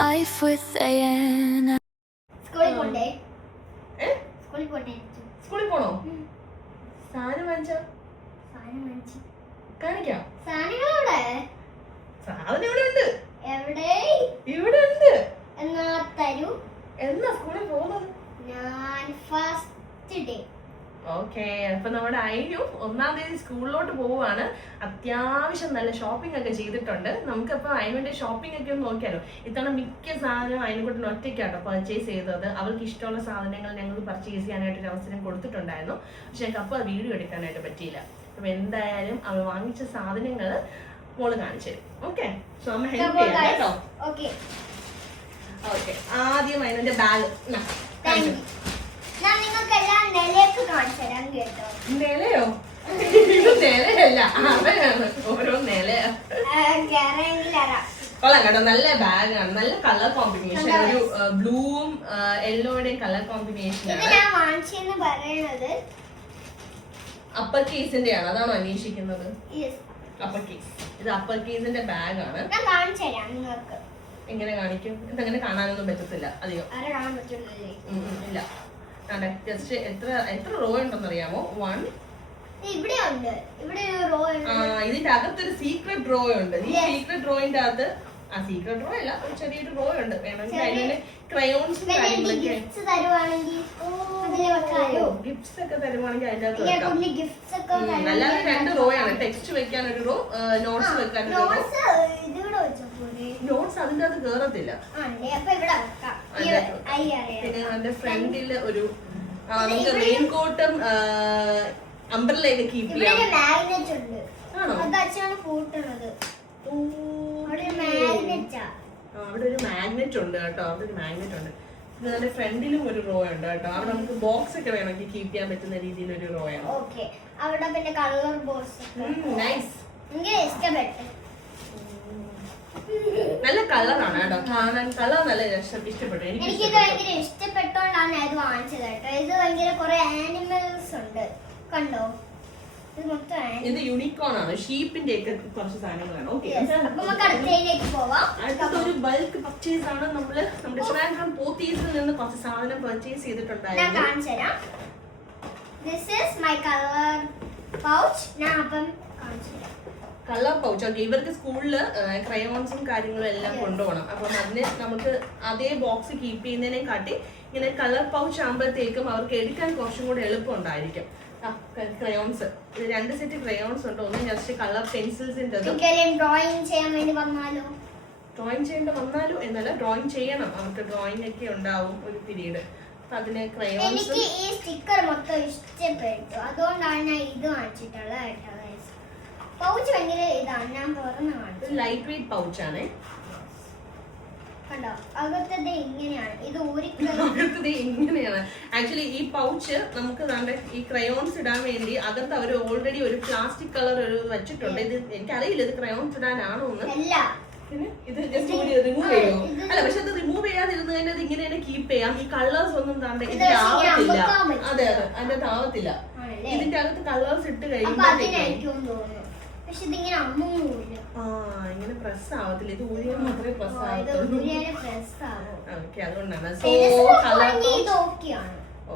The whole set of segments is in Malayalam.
life with Diana. സ്കൂളിൽ പോണ്ടേ? സ്കൂളിൽ പോണ്ടേ? സ്കൂളിൽ പോണോ? സാധനം വാങ്ങിച്ചോ? കാണിക്കാം. സാധനങ്ങളവിടെ? സാധനം ഇവിടെ ഉണ്ട്. എവിടെ? ഇവിടെ ഉണ്ട്. എന്നാ തരൂ. എന്നാ സ്കൂളിൽ പോകുന്നത്? ഞാൻ ഫസ്റ്റ് ഡേ. ഓക്കെ, അപ്പൊ നമ്മുടെ അയിനും 1-ാം തീയതി സ്കൂളിലോട്ട് പോവാണ്. അത്യാവശ്യം നല്ല ഷോപ്പിംഗ് ഒക്കെ ചെയ്തിട്ടുണ്ട്. നമുക്കപ്പോ അതിനുവേണ്ടി ഷോപ്പിംഗ് ഒക്കെ ഒന്ന് നോക്കിയാലോ. ഇത്തവണ മിക്ക സാധനവും അതിനെക്കൂട്ടിന് ഒറ്റയ്ക്കാട്ടോ പർച്ചേസ് ചെയ്തത്. അവർക്ക് ഇഷ്ടമുള്ള സാധനങ്ങൾ ഞങ്ങൾ പർച്ചേസ് ചെയ്യാനായിട്ടൊരു അവസരം കൊടുത്തിട്ടുണ്ടായിരുന്നു. പക്ഷെ ഞങ്ങൾക്ക് അപ്പോൾ വീഡിയോ എടുക്കാനായിട്ട് പറ്റിയില്ല. അപ്പൊ എന്തായാലും അവൾ വാങ്ങിച്ച സാധനങ്ങൾ മോള് കാണിച്ചു തരും. ഓക്കെ, സോ അമ്മ ഹെൽപ്പ് ചെയ്യാം കേട്ടോ. ഓക്കെ, ആദ്യം അതിന്റെ ബാഗ് ഞാൻ നിങ്ങൾക്കെല്ലാം നിലയൊക്കെ കാണിച്ചു തരാം കേട്ടോ. നിലയോ? ഇത് നിലയല്ല, അവനാണ് ഓരോ നിലയാ. കൊള്ളാം കേട്ടോ, നല്ല ബാഗാണ്, നല്ല കളർ കോമ്പിനേഷൻ, ഒരു ബ്ലൂവും യെല്ലോയുടെയും കളർ കോമ്പിനേഷൻ ആണ്. ഞാൻ വാങ്ങിച്ചെന്ന് പറയുന്നത് അപ്പർ കേസിന്റെ ആണ്, അതാണോ അന്വേഷിക്കുന്നത്? അപ്പർ കേസ്, ഇത് അപ്പർ കേസിന്റെ ബാഗാണ്. ഞാൻ കാണിച്ചു തരാം നിങ്ങൾക്ക്. എങ്ങനെ കാണിക്കും? ഇതങ്ങനെ കാണാനൊന്നും പറ്റത്തില്ല അധികം. കാണാൻ പറ്റില്ലേ? ഇല്ല, ജസ്റ്റ് എത്ര റോ ഉണ്ടെന്ന് അറിയാമോ? 1 ഇവിടെ ഉണ്ട്, ഇവിടെ ഒരു റോ ഉണ്ട്. ഇതിന്റെ അകത്തൊരു സീക്രട്ട് ഡ്രോ ഉണ്ട്. ഈ സീക്രട്ട് ഡ്രോയിന്റെ അകത്ത് സീക്രട്ട് ഡ്രോ അല്ല, ഒരു ചെറിയൊരു ഡ്രോ ഉണ്ട്. വേണമെങ്കിൽ അതിന് ക്രയോൺസ് ഗിഫ്റ്റ്സ് തരുവാണെങ്കിൽ ഗിഫ്റ്റ്സ് ഒക്കെ തരുവാണെങ്കിൽ അതിന്റെ അകത്ത് ഗിഫ്റ്റ്സ് ഒക്കെ അല്ലാതെ 2 റോ ആണ്. ടെക്സ്റ്റ് വെക്കാൻ ഒരു റോ, നോട്ട്സ് വെക്കാൻ ഒരു റോ. നോട്ട്സ് അതിന്റെ അകത്ത് കേറത്തില്ല. പിന്നെ അതിന്റെ ഫ്രണ്ടില് ഒരു നമുക്ക് റെയിൻ കോട്ടും അംബ്രലയൊക്കെ കീപ്പ് ചെയ്യാം. ആണോ? അവിടെ ഒരു മാഗ്നറ്റ് ഉണ്ട് കേട്ടോ, അവിടെ ഒരു മാഗ്നറ്റ് ഉണ്ട്. പിന്നെ അതിന്റെ ഫ്രണ്ടിലും ഒരു റോ ഉണ്ട് കേട്ടോ. അവിടെ നമുക്ക് ബോക്സ് ഒക്കെ വേണമെങ്കിൽ കീപ്പ് ചെയ്യാൻ പറ്റുന്ന രീതിയിൽ ഒരു റോ ആണ്. അവിടെ പിന്നെ കളർ ബോക്സ് നൈസ്, ഇഷ്ടപ്പെട്ടു. നല്ല കളറാണ് കേട്ടോ, കാണാൻ കളർ നല്ല ഇഷ്ടപ്പെട്ടു. എനിക്കിത് ഭയങ്കര ഇഷ്ടപ്പെട്ടോണ്ടാണ് ഇത് വാങ്ങിച്ചത് കേട്ടോ. ഇത് ഭയങ്കര കുറെ ആനിമൽസ് ഉണ്ട്, കണ്ടോ? ഇത് മൊത്തം ഇത് യൂണിക്കോൺ ആണ്, ഷീപ്പിന്റെ ഒക്കെ കുറച്ച് സാധനങ്ങളാണ്. ഓക്കെ, അടുത്തതിലേക്ക് പോവാം. അടുത്ത ഒരു ബൾക്ക് പർച്ചേസ് ആണ്. നമ്മുടെ ട്രിവാൻഡ്രം പോത്തീസിൽ നിന്ന് കുറച്ച് സാധനം പർച്ചേസ് ചെയ്തിട്ടുണ്ടായിരുന്നു. കാണിച്ചു തരാം. This is my color pouch. ഞാൻ അപ്പം കാണിച്ചു തരാം. Colour pouch. ഓക്കെ, ഇവർക്ക് സ്കൂളിൽ ക്രയോൺസും കാര്യങ്ങളും എല്ലാം കൊണ്ടുപോകണം. അപ്പം അതിന് നമുക്ക് അതേ ബോക്സ് കീപ്പ് ചെയ്യുന്നതിനെ കാട്ടി ഇങ്ങനെ കളർ പൗച്ച് ആകുമ്പോഴത്തേക്കും അവർക്ക് എടുക്കാൻ കുറച്ചും കൂടെ എളുപ്പം ഉണ്ടായിരിക്കും. ക്രയോൺസ്, ഇത് 2 സെറ്റ് ക്രയോൺസ് ഉണ്ട്. ഒന്ന് ജസ്റ്റ് കളർ പെൻസിൽസിന്റെ ഡ്രോയിങ് ചെയ്യാൻ വേണ്ടി വന്നാലോ? ഡ്രോയിങ് ചെയ്യേണ്ട വന്നാലോ എന്നല്ല, ഡ്രോയിങ് ചെയ്യണം. അവർക്ക് ഡ്രോയിങ് ഒക്കെ ഉണ്ടാവും ഒരു പീരീഡ്. അപ്പൊ അതിന് ക്രയോൺസ്. എനിക്ക് ഈ സ്റ്റിക്കർ മൊത്തം ഇഷ്ടപ്പെട്ടു, അതുകൊണ്ടാണ് ഞാൻ ഇത് വാങ്ങിച്ചിട്ടുള്ളത് കേട്ടോ. പൗച്ച് ഭയങ്കര ഇതാണ്, ഞാൻ തുറന്ന് കാണിച്ചു. ലൈറ്റ് വെയിറ്റ് പൗച്ചാണ്. കണ്ടോ, അകത്തത് ഇങ്ങനെയാണ്. ഇത് അകത്തത് ഇങ്ങനെയാണ്. ആക്ച്വലി ഈ പൗച്ച് നമുക്ക് ഈ ക്രയോൺസ് ഇടാൻ വേണ്ടി അകത്ത് അവർ ഓൾറെഡി ഒരു പ്ലാസ്റ്റിക് കളർ ഒരു വെച്ചിട്ടുണ്ട്. ഇത് എനിക്കറിയില്ല ഇത് ക്രയോൺസ് ഇടാനാണോ എന്ന്. പിന്നെ ഇത് ജസ്റ്റ് റിമൂവ് ചെയ്യോ? അല്ല, പക്ഷെ അത് റിമൂവ് ചെയ്യാതിരുന്ന് തന്നെ ഇത് ഇങ്ങനെ തന്നെ കീപ്പ് ചെയ്യാം. ഈ കളേഴ്സ് ഒന്നും താണ്ടെ ഇതിലാവത്തില്ല. അതെ, അതിന്റെ അകത്ത് ആവത്തില്ല. ഇതിന്റെ അകത്ത് കളേഴ്സ് ഇട്ട് കഴിയുമ്പോഴത്തേക്കും ഇങ്ങനെ പ്രസ് ആവത്തില്ല. ഇത് ഊരിയാൽ മാത്രമേ പ്രസ് ആവത്തുള്ളൂ. ഓക്കെ, അതുകൊണ്ടാണ്. സോ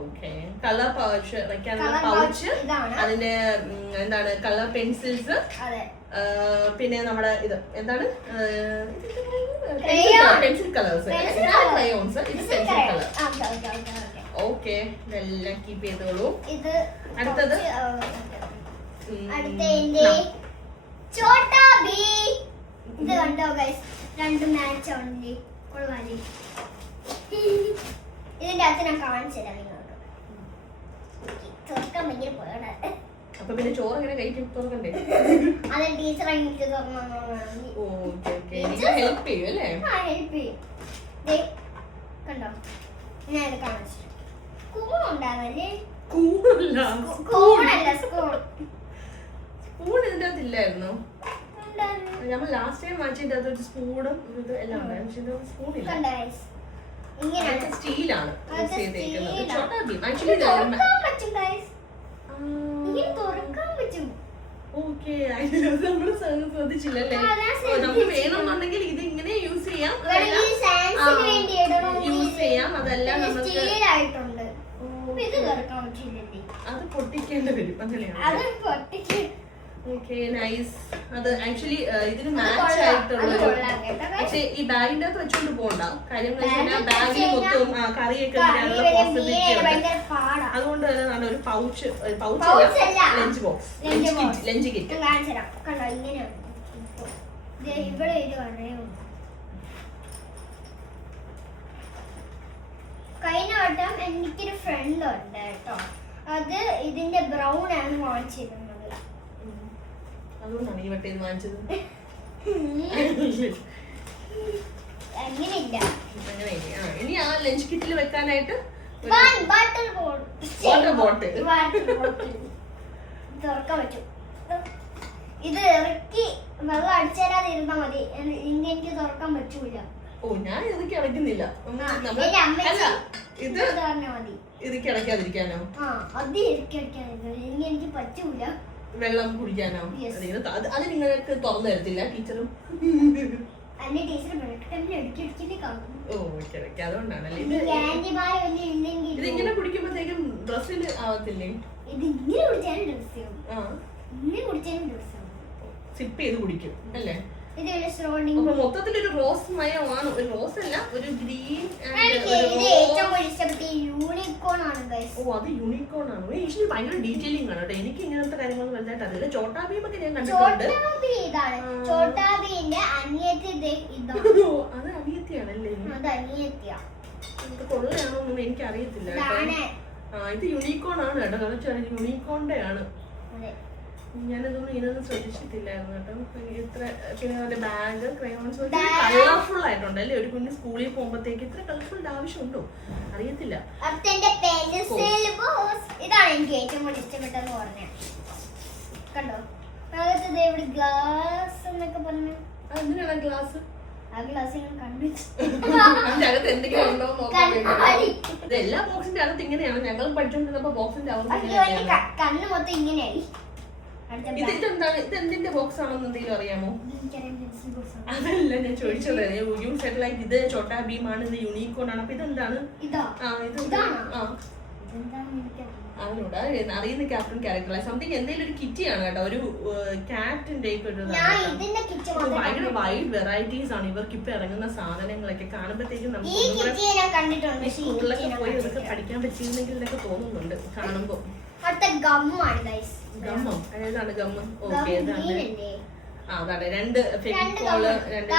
ഓക്കെ, കളർ പൗച്ച് വെക്കാനുള്ള പൗച്ച്, അതിന്റെ എന്താണ് കളർ പെൻസിൽസ്, പിന്നെ നമ്മുടെ ഇത് എന്താണ് പെൻസിൽ കളേഴ്സ്, ക്രയോൺസ്, ഇത് പെൻസിൽ കളർ. ഓക്കെ, ഇതെല്ലാം കീപ്പ് ചെയ്തോളൂ. അടുത്തത് ചോട്ടാ ബി. ഇത് കണ്ടോ ഗൈസ്, 2 മാച്ച് ഉണ്ട്. കൊള്ളാലേ? ഇതിന്റെ അകത്ത് ഞാൻ കാണിച്ചു തരാം നിങ്ങൾക്ക്. തുറക്കാൻ ഭയങ്കര പോയാണ്. അപ്പൊ പിന്നെ ചോറ് എങ്ങനെ കഴിക്കും? തുറക്കണ്ടേ? അത് ടീച്ചർ എനിക്ക് തുറന്നു ഹെൽപ്പ് ചെയ്യും അല്ലേ? ഹെൽപ്പ് ചെയ്യും. കണ്ടോ, ഞാൻ ഇത് കാണിച്ചു. സ്പൂൺ ഉണ്ടാവല്ലേ? സ്പൂണല്ല, സ്പൂൺ. സ്പൂൺ ഇതിന്റെ അകത്ത് ഇല്ലായിരുന്നു. നമ്മൾ ലാസ്റ്റ് ടൈം വാങ്ങിച്ചതിന്റെ അകത്ത് ഒരു സ്പൂണും ഇത് എല്ലാം ഉണ്ടായിരുന്നു. പക്ഷെ സ്പൂൺ ഇല്ല. സ്റ്റീലാണ് ഓക്കെ. നമ്മള് ശ്രദ്ധിച്ചില്ലല്ലേ? നമുക്ക് വേണമെന്നുണ്ടെങ്കിൽ ഇത് ഇങ്ങനെ യൂസ് ചെയ്യാം. പൊട്ടിക്കേണ്ടി വരും അങ്ങനെയാണ്. അത് പൊട്ടിക്ക്. Okay nice. അത് ആക്ച്വലി ഇതിന് അത് മാച്ച് കൊള്ളാം. ആയിട്ടുള്ള അത് ഒരു കൊള്ളാം കേട്ടോ. പക്ഷെ ഈ ബാഗിന്റെ അകത്ത് വെച്ചോണ്ട് പോകണ്ട. കാര്യം ബാഗിൽ ബാഗിൽ മൊത്തം കറിയൊക്കെ ഇടാനുള്ള കറി പോസിബിലിറ്റി മീൻ ഉണ്ട്. ഭയങ്കര പാടാ. അതുകൊണ്ട് തന്നെ നല്ല ഒരു പൗച്ച് Pouch അല്ല. Lunch box Lunch box. Lunch kit. ഞാൻ കാണിച്ചു തരാം. കണ്ടോ ഇങ്ങനെയാണ്. ദേ ഇവിടെ ഇത് കാണയോ. കഴിഞ്ഞ വട്ടം എനിക്കൊരു ഫ്രണ്ട് ഉണ്ട് കേട്ടോ. അത് ഇതിന്റെ ബ്രൗൺ ആണ് വാങ്ങിച്ചിരുന്നത്. അതുകൊണ്ടാണ് ഈ വട്ടം ഇത് വാങ്ങിച്ചത്. അങ്ങനെയില്ല. അങ്ങനെ ഇനി ആ ലഞ്ച് കിറ്റിൽ വെക്കാനായിട്ട് വാട്ടർ ബോട്ടിൽ തുറക്കാൻ പറ്റും. ഇത് ഇറക്കി വെള്ളം അടിച്ചേരാതെ ഇരുന്നാ മതി. എനിക്ക് തുറക്കാൻ പറ്റൂല. ഓ ഞാൻ ഇതൊക്കെ അടയ്ക്കുന്നില്ല. അല്ല ഇത് പറഞ്ഞാ മതി. ഇതൊക്കെ അടയ്ക്കാതിരിക്കാനോ? അത് എനിക്ക് പറ്റൂല. വെള്ളം കുടിക്കാനോ? അത് നിങ്ങൾക്ക് തുറന്നു തരത്തില്ല ടീച്ചറും? അല്ലെ ടീച്ചർ ഇടയ്ക്കിടയ്ക്ക് കാണും. ഓ ഓക്കെ ഓക്കെ അതുകൊണ്ടാണല്ലേ ഇത് ഇതിങ്ങനെ കുടിക്കുമ്പോഴത്തേക്കും ഡ്രസ്സിൽ ആവത്തില്ലേ? ഇങ്ങനെ കുടിച്ചാലും ഡ്രസ്സാവും. ഇങ്ങനെ കുടിച്ചാലും ഡ്രസ്സാവും. സിപ്പ് ചെയ്ത് കുടിക്കും അല്ലേ? ഇത് അപ്പൊ മൊത്തത്തിലൊരു റോസ് മയമാണ്. ഒരു റോസ് അല്ല, ഒരു ഗ്രീൻ. യൂണിക്കോൺ ആണ് ഗൈസ്. ഓ അത് യൂണിക്കോൺ ആണ്. ആക്ച്വലി ഭയങ്കര ഡീറ്റെയിലിംഗ് ആണ് കേട്ടോ. എനിക്ക് ഇങ്ങനത്തെ കാര്യങ്ങളൊന്നും വലുതായിട്ട് അറിയില്ല. ചോട്ടാ ഭീം ഒക്കെ ഞാൻ കണ്ടിട്ടുണ്ട്. ചോട്ടാ ഭീമിന്റെ അനിയത്തി ഇതാണ്. അത് അനിയത്തിയാണല്ലേ? അത് അനിയത്തിയാ. ഇത് കൊള്ളയാണോന്നൊന്നും എനിക്ക് അറിയത്തില്ല കേട്ടോ. ഇത് യൂണിക്കോൺ ആണ് കേട്ടോ. കാരണം യൂണിക്കോണിന്റെ ആണ്. ഞാനതൊന്നും ഇതിനൊന്നും ശ്രദ്ധിച്ചിട്ടില്ലായിരുന്നു കേട്ടോ. ഇത്ര പിന്നെ അവരുടെ ബാഗ് ക്രയോൺസ് കളർഫുൾ ആയിട്ടുണ്ട് അല്ലേ? ഒരു കുഞ്ഞ് സ്കൂളിൽ പോകുമ്പോഴത്തേക്ക് ഇത്ര കളർഫുൾ ആവശ്യമുണ്ടോ അറിയത്തില്ല. ഇതാണ് എനിക്ക് ഏറ്റവും കൂടുതൽ ഇഷ്ടപ്പെട്ടെന്ന് പറഞ്ഞത്. കണ്ടോ അകത്ത് ഇവിടെ ഗ്ലാസ് എന്നൊക്കെ പറഞ്ഞു. അതെന്തിനാണ് ഗ്ലാസ്? ആ ഗ്ലാസ് കണ്ടു. അതിന്റെ അകത്ത് എന്തെങ്കിലും ഉണ്ടോ നോക്കാൻ വേണ്ടി. എല്ലാ ബോക്സിന്റെ അകത്ത് ഇങ്ങനെയാണ്. ഞങ്ങൾ പഠിച്ചോണ്ടിരുന്നപ്പോ ബോക്സിന്റെ അകത്ത് കണ്ണ് മൊത്തം ഇങ്ങനെയായി. ഇതെന്താണ്? ഇത് എന്തിന്റെ ബോക്സ് ആണെന്ന് എന്തെങ്കിലും അറിയാമോ? അതല്ല ഞാൻ ചോദിച്ചത്. യു സെഡ് ലൈക്ക് ഇത് ചോട്ടാ ഭീം ആണ്, ഇത് യൂണിക്കോൺ ആണ്. അപ്പൊ ഇതെന്താണ്? അതിനോട് അറിയുന്ന ക്യാപ്റ്റൻ ക്യാരക്ടർ സംതിങ് എന്തെങ്കിലും ഒരു കിറ്റിയാണ് കേട്ടോ. ഒരു ക്യാറ്റിന്റെ ഭയങ്കര വൈഡ് വെറൈറ്റീസ് ആണ് ഇവർക്ക് ഇപ്പൊ ഇറങ്ങുന്ന സാധനങ്ങളൊക്കെ കാണുമ്പോഴത്തേക്കും നമുക്ക് സ്കൂളിലൊക്കെ പോയി ഇതൊക്കെ പഠിക്കാൻ പറ്റിയിരുന്നെങ്കിൽ എന്നൊക്കെ തോന്നുന്നുണ്ട് കാണുമ്പോ. ഗമ്മോ? ഏതാണ് ഗമ്മ്? ഓക്കെ അതാണ് രണ്ട് ഫെവിക്കോള്, രണ്ട്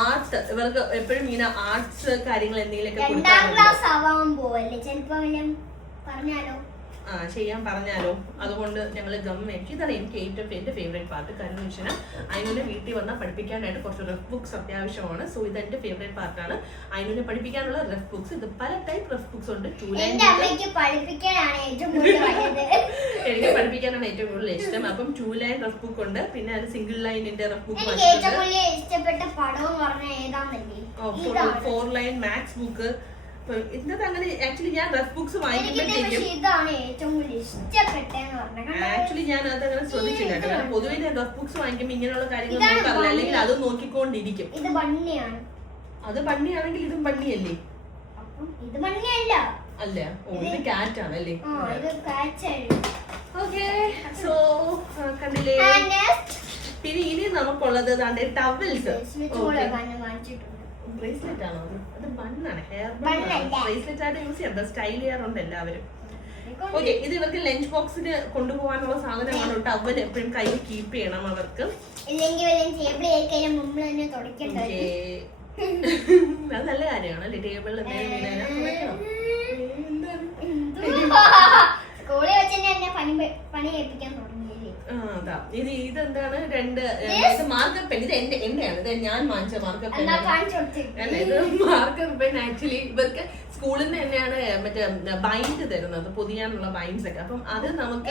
ആർട്ട്. ഇവർക്ക് എപ്പോഴും ഇങ്ങനെ ആർട്സ് കാര്യങ്ങൾ എന്തെങ്കിലുമൊക്കെ ചെയ്യാൻ പറഞ്ഞാലോ. അതുകൊണ്ട് ഞങ്ങൾ ഗം മേടിച്ചു. ഇതാണ് എനിക്ക് ഏറ്റവും എന്റെ ഫേവറേറ്റ് പാർട്ട്. കാരണം വെച്ചാൽ അതിനെ വീട്ടിൽ വന്നാൽ പഠിപ്പിക്കാനായിട്ട് കുറച്ച് റഫ് ബുക്സ് അത്യാവശ്യമാണ്. സോ ഇത് എന്റെ ഫേവറേറ്റ് പാർട്ടാണ്. അതിനെ പഠിപ്പിക്കാനുള്ള റഫ് ബുക്സ്. ഇത് പല ടൈപ്പ് റഫ് ബുക്സ് ഉണ്ട്. എനിക്ക് പഠിപ്പിക്കാനാണ് ഏറ്റവും കൂടുതൽ ഇഷ്ടം. അപ്പം 2 ലൈൻ റഫ് ബുക്ക് ഉണ്ട്. പിന്നെ അത് സിംഗിൾ ലൈനിന്റെ rough book, 4 line maths book. ഇന്നത്തെ അങ്ങനെ ആക്ച്വലി ഞാൻ റഫ് ബുക്സ് വാങ്ങിക്കുമ്പോഴത്തേക്കും ആക്ച്വലി ഞാൻ അതങ്ങനെ ശ്രദ്ധിച്ചില്ല കേട്ടോ. കാരണം പൊതുവെ ഞാൻ റഫ് ബുക്സ് വാങ്ങിക്കുമ്പോൾ ഇങ്ങനെയുള്ള കാര്യങ്ങൾ നോക്കാറില്ല. അല്ലെങ്കിൽ അത് നോക്കിക്കൊണ്ടിരിക്കും. അത് ബണ്ണിയാണെങ്കിൽ ഇതും ബണ്ണിയല്ലേ? അല്ല ഓ ഇത് കാറ്റ് ആണല്ലേ? ഓക്കെ സോ കണ്ടില്ലേ. പിന്നെ ഇനി നമുക്കുള്ളത് ടവൽസ്. ബ്രേസ്ലെറ്റ് ആണോ? അത് ബണ്ണാണ്, ഹെയർ ബ്രേസ്ലെറ്റ് ആയിട്ട് യൂസ് ചെയ്യാം. സ്റ്റൈൽ ചെയ്യാറുണ്ട് എല്ലാവരും. ഓക്കെ ഇത് ഇവർക്ക് ലഞ്ച് ബോക്സിന് കൊണ്ടുപോകാനുള്ള സാധനമാണ്. ടവൽ എപ്പോഴും കയ്യിൽ കീപ്പ് ചെയ്യണം അവർക്ക്. അത് നല്ല കാര്യമാണ് അല്ലേ? ടേബിളിൽ അതാ ഇത് ഇതെന്താണ്? രണ്ട് മാർക്കർ പെൻ. ഇത് എന്റെയാണ്. ഇത് ഞാൻ വാങ്ങിച്ച മാർക്കർ പെൻ. ഇത് മാർക്കർ പെൻ ആക്ച്വലി ഇവർക്ക് സ്കൂളിൽ നിന്ന് തന്നെയാണ് മറ്റേ ബൈൻഡ് തരുന്നത്, പൊതിയാനുള്ള ബൈൻഡ്സ് ഒക്കെ. അപ്പം അത് നമുക്ക്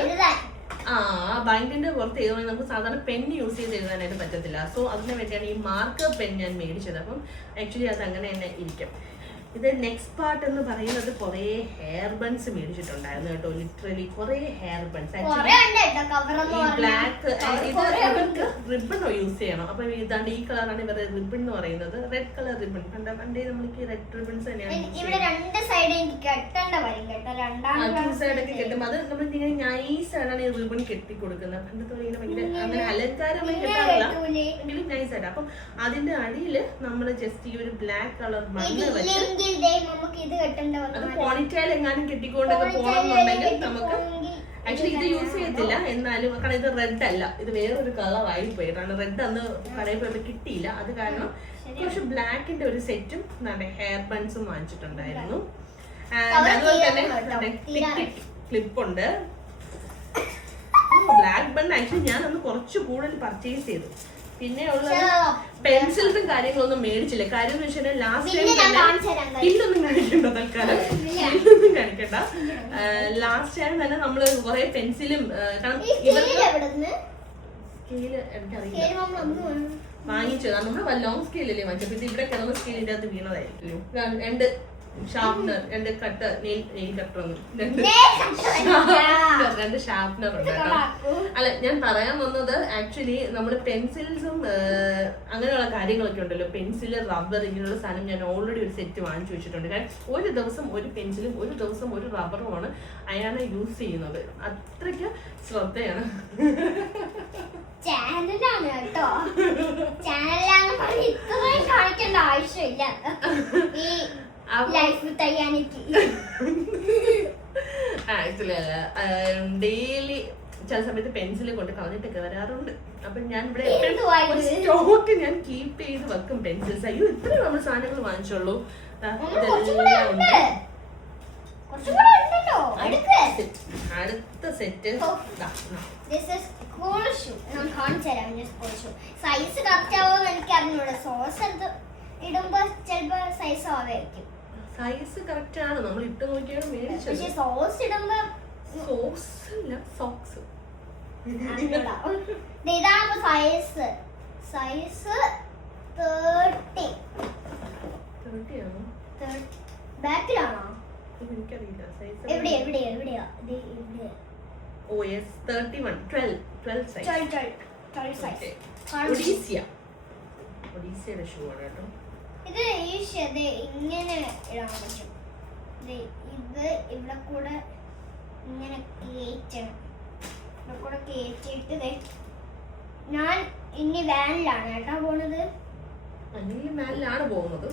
ബൈൻഡിന്റെ പുറത്ത് എഴുതാൻ നമുക്ക് സാധാരണ പെൻ യൂസ് ചെയ്ത് എഴുതാനായിട്ട് പറ്റത്തില്ല. സോ അതിന് വേണ്ടിയാണ് ഈ മാർക്കർ പെൻ ഞാൻ മേടിച്ചത്. അപ്പം ആക്ച്വലി അത് അങ്ങനെ തന്നെ ഇരിക്കും. ഇത് നെക്സ്റ്റ് പാർട്ട് എന്ന് പറയുന്നത് കുറെ ഹെയർ ബൺസ് മേടിച്ചിട്ടുണ്ടായിരുന്നു കേട്ടോ. ലിറ്ററലി കുറെ ഹെയർ ബൺസ്. ബ്ലാക്ക് ഇത് ഇവർക്ക് റിബൺ യൂസ് ചെയ്യണം. അപ്പൊ ഇതാണ്ട് ഈ കളറാണ് ഇവരുടെ റിബൺ എന്ന് പറയുന്നത്. Red colour ribbon. പണ്ടേ നമ്മൾക്ക് റെഡ് റിബൺസ് തന്നെയാണ്. സൈഡൊക്കെ കെട്ടും. അത് നമ്മൾ ഇങ്ങനെ നൈസ് ആയിട്ടാണ് ഈ റിബൺ കെട്ടി കൊടുക്കുന്നത്. പണ്ടത്തെ ഭയങ്കര അങ്ങനെ അലങ്കാരമായി കെട്ടാറില്ല, എങ്കിലും നൈസ് ആയിട്ട്. അപ്പം അതിന്റെ അടിയില് നമ്മള് ജസ്റ്റ് ഈ ഒരു ബ്ലാക്ക് കളർ മണ്ണ് വെച്ച് അത് പോണിറ്റൈൽ എങ്ങാനും കെട്ടിക്കൊണ്ടൊക്കെ പോകണമെന്നുണ്ടെങ്കിൽ നമുക്ക് ആക്ച്വലി ഇത് യൂസ് ചെയ്യത്തില്ല. എന്നാലും കാരണം ഇത് റെഡ് അല്ല, ഇത് വേറൊരു കളർ ആയി പോയി. കാരണം റെഡ് അന്ന് കടയിൽ പോയപ്പോ കിട്ടിയില്ല. അത് കാരണം പക്ഷെ ബ്ലാക്കിന്റെ ഒരു സെറ്റും ഹെയർ ബൺസും വാങ്ങിച്ചിട്ടുണ്ടായിരുന്നു. അതുപോലെ തന്നെ ക്ലിപ്പുണ്ട്. ബ്ലാക്ക് ബൺ ആക്ച്വലി ഞാൻ അന്ന് കുറച്ച് കൂടുതൽ പർച്ചേസ് ചെയ്തു. പിന്നെ ഉള്ളത് പെൻസിൽസും കാര്യങ്ങളൊന്നും മേടിച്ചില്ല. കാര്യം എന്ന് വെച്ചാൽ ലാസ്റ്റ് ടൈം ഇല്ലൊന്നും കാണിക്കണ്ട, തൽക്കാലം ഇല്ലൊന്നും കാണിക്കണ്ട. ലാസ്റ്റ് ടൈം തന്നെ നമ്മള് കുറെ പെൻസിലും കാരണം സ്കെയില് എനിക്കറിയില്ല വാങ്ങിച്ചത്. നമ്മള് ലോങ് സ്കെയിലല്ലേ വാങ്ങിച്ചത്. ഇത് ഇവിടെ കിടന്ന സ്കെയിലിന്റെ അകത്ത് വീണതായിരിക്കും. രണ്ട് ഷാർപ്നർ, രണ്ട് കട്ടർ, നെയിൽ കട്ടർ, രണ്ട് ഷാർപ്നർ ഉണ്ട് കേട്ടോ. അല്ല, ഞാൻ പറയാൻ വന്നത് ആക്ച്വലി നമ്മള് പെൻസിൽസും അങ്ങനെയുള്ള കാര്യങ്ങളൊക്കെ ഉണ്ടല്ലോ, പെൻസിൽ, റബ്ബർ, ഇങ്ങനെയുള്ള സാധനം ഞാൻ ഓൾറെഡി ഒരു സെറ്റ് വാങ്ങിച്ചു വെച്ചിട്ടുണ്ട്. കാരണം ഒരു ദിവസം ഒരു പെൻസിലും ഒരു ദിവസം ഒരു റബ്ബറുമാണ് അയാളെ യൂസ് ചെയ്യുന്നത്. അത്രയ്ക്ക് ശ്രദ്ധയാണ്. ചാനലാണ് കേട്ടോ, ചാനലാന്ന് പറഞ്ഞ് ഇത്രയും കാണിക്കേണ്ട ആവശ്യമില്ല. ഈ ആക്ച്വലി അല്ല, ഡെയിലി ചില സമയത്ത് പെൻസിൽ കൊണ്ട് കളഞ്ഞിട്ടൊക്കെ വരാറുണ്ട്. അപ്പൊ ഞാൻ ഇവിടെ സ്റ്റോക്ക് ഞാൻ കീപ്പ് ചെയ്ത് വെക്കും പെൻസിൽസ്. അയ്യോ, ഇത്രയും നമ്മൾ സാധനങ്ങൾ വാങ്ങിച്ചോളൂ. അടുത്ത സെറ്റ് സൈസ് കറക്റ്റ് ആവുമെന്ന് എനിക്ക് അറിഞ്ഞൂടെ. സോസ് എടുത്ത് ഇടുമ്പോ ചിലപ്പോ സൈസ് ആവായിരിക്കും. സൈസ് കറക്റ്റ് ആണ്, നമ്മൾ ഇട്ട് നോക്കിയാണ് മേടിച്ചത്. സോസ് ഇടുമ്പോ സോക്സ് അല്ല, സോക്സ്. ഇതാണ് സൈസ്. സൈസ് 30 ആണോ? ബാക്കിലാണോ? എനിക്കറിയില്ല സൈസ് എവിടെയാ? Oh yes, 12 size. ഒഡീസിയുടെ ഷൂ ആണ് കേട്ടോ. ഇത് ഇങ്ങനെ ഇടാൻ പറ്റും. ഇത് ഇവിടെ കൂടെ ഇങ്ങനെ കേറ്റണം. ഇവിടെ കൂടെ കേറ്റിട്ട് ഞാൻ ഇനി വാനിലാണ് കേട്ടോ പോണത്. വാനിലാണ് പോകുന്നത്.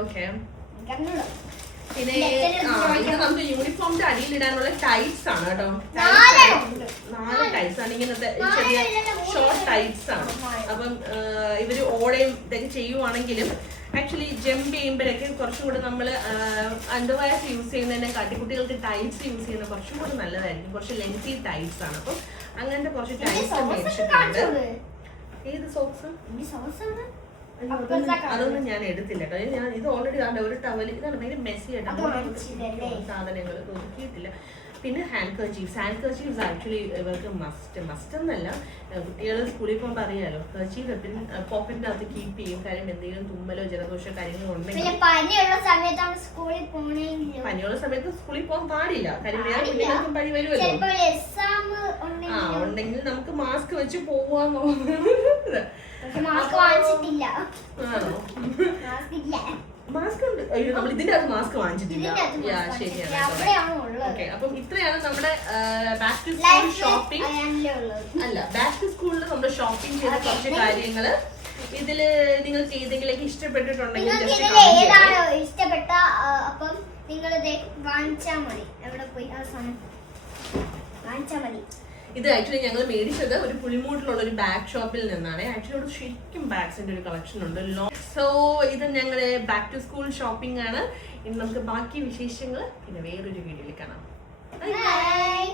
ഓക്കെ. പിന്നെ ഇത് നമുക്ക് യൂണിഫോമിന്റെ അടിയിലിടാനുള്ള ടൈറ്റ്സ് ആണ് കേട്ടോ. 4 ടൈറ്റ്സ് ആണ്, ഇങ്ങനത്തെ ചെറിയ ഷോർട്ട് ടൈറ്റ്സ് ആണ്. അപ്പം ഇവര് ഓടയും ഇതൊക്കെ ചെയ്യുവാണെങ്കിലും ആക്ച്വലി ജമ്പ് ചെയ്യുമ്പോഴൊക്കെ കുറച്ചും കൂടെ നമ്മള് അണ്ടർവയർസ് യൂസ് ചെയ്യുന്നതിനെ കാട്ടി കുട്ടികൾക്ക് ടൈറ്റ്സ് യൂസ് ചെയ്യുന്ന കുറച്ചും കൂടെ നല്ലതായിരിക്കും. കുറച്ച് ലെങ്തി ടൈറ്റ്സ് ആണ്. അപ്പം അങ്ങനത്തെ കുറച്ച് ടൈറ്റ്സ് മേടിച്ചിട്ടുണ്ട്. ഏത് സോക്സ്? അതൊന്നും ഞാൻ എടുത്തില്ല കേട്ടോ. ഞാൻ ഇത് ഓൾറെഡി ഒരു ടവൽ, ഇതാണ് ഭയങ്കര മെസ്സി ആയിട്ട് സാധനങ്ങൾ ഒതുക്കിയിട്ടില്ല. പിന്നെ ഹാൻഡ് കർച്ചീഫ്സ് ആക്ച്വലി ഇവർക്ക് മസ്റ്റ് എന്നല്ല, കുട്ടികൾ സ്കൂളിൽ പോകുമ്പോൾ അറിയാലോ, കർച്ചീഫ് എപ്പോഴും പോക്കറ്റിന്റെ അകത്ത് കീപ്പ് ചെയ്യും. കാര്യം എന്തെങ്കിലും തുമ്മലോ ജലദോഷോ കാര്യങ്ങളോ ഉണ്ടെങ്കിൽ പനിയുള്ള സമയത്ത് സ്കൂളിൽ പോകാൻ പാടില്ല. കാര്യം വേറെ കുട്ടികൾക്കും പനി വരുമല്ലോ. ഉണ്ടെങ്കിൽ നമുക്ക് മാസ്ക് വെച്ച് പോവാന്നോ. മാസ്ക് ഉണ്ട്. അയ്യോ, നമ്മൾ ഇതിന്റെ അകത്ത് മാസ്ക് വാങ്ങിച്ചിട്ടില്ല. ശരിയാണ്. ഓക്കെ, അപ്പം ഇത്രയാണ് നമ്മുടെ ബാക്ക് ടു സ്കൂൾ ഷോപ്പിംഗ്. അല്ല, ബാക്ക് ടു സ്കൂളിൽ നമ്മൾ ഷോപ്പിംഗ് ചെയ്ത കുറച്ച് കാര്യങ്ങള്. ഇതില് നിങ്ങൾക്ക് ഏതെങ്കിലും ഇഷ്ടപ്പെട്ടിട്ടുണ്ടെങ്കിൽ ഇഷ്ടപ്പെട്ട അപ്പം നിങ്ങൾ വാങ്ങിച്ചാ മതി. എവിടെ പോയി അവസാനം വാങ്ങിച്ചാ മതി. ഇത് ആക്ച്വലി ഞങ്ങൾ മേടിച്ചത് ഒരു പുളിമൂട്ടിലുള്ള ഒരു ബാഗ് ഷോപ്പിൽ നിന്നാണ്. ആക്ച്വലി ഇവിടെ ശരിക്കും ബാഗ്സിന്റെ ഒരു കളക്ഷൻ ഉണ്ട്. സോ ഇത് ഞങ്ങളുടെ ബാക്ക് ടു സ്കൂൾ ഷോപ്പിംഗ് ആണ്. ഇനി നമുക്ക് ബാക്കി വിശേഷങ്ങൾ പിന്നെ വേറൊരു വീഡിയോയിൽ കാണാം. ബൈ.